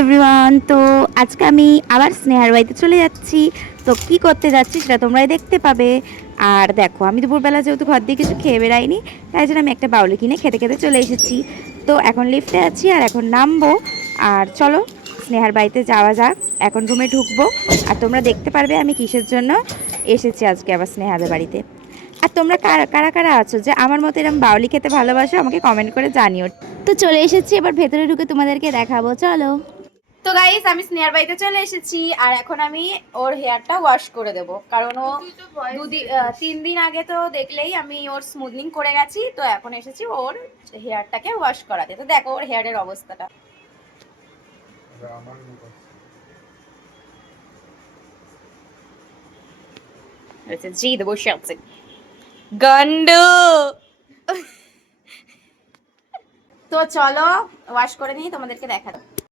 Everyone, তো আজকে আমি আবার স্নেহার বাড়িতে চলে যাচ্ছি। তো কি করতে যাচ্ছি সেটা তোমরাই দেখতে পাবে। আর দেখো, আমি দুপুরবেলা যেহেতু ঘর দিয়ে কিছু খেয়ে বেড়াইনি, তাই জন্য আমি একটা বাউলি কিনে খেতে খেতে চলে এসেছি। তো এখন লিফটে আছি আর এখন নামবো। আর চলো স্নেহার বাড়িতে যাওয়া যাক। এখন রুমে ঢুকবো আর তোমরা দেখতে পারবে আমি কিসের জন্য এসেছি আজকে আবার স্নেহাদের বাড়িতে। আর তোমরা কারা কারা কারা আছো যে আমার মতো এরকম বাউলি খেতে ভালোবাসো, আমাকে কমেন্ট করে জানিও। তো চলে এসেছি, এবার ভেতরে ঢুকে তোমাদেরকে দেখাবো, চলো। তো গাইস, আমি স্নেহার বাড়িতে চলে এসেছি আর এখন আমি ওর হেয়ারটা ওয়াশ করে দেব, কারণ ও 3 দিন আগে তো দেখলেই আমি ওর স্মুথনিং করে গেছি। তো এখন এসেছি ওর হেয়ারটাকে ওয়াশ করাতে। তো দেখো ওর হেয়ারের অবস্থাটা। জি দেবো, বসে আছে গন্ডু। তো চলো ওয়াশ করে নিই, তোমাদেরকে দেখাবো।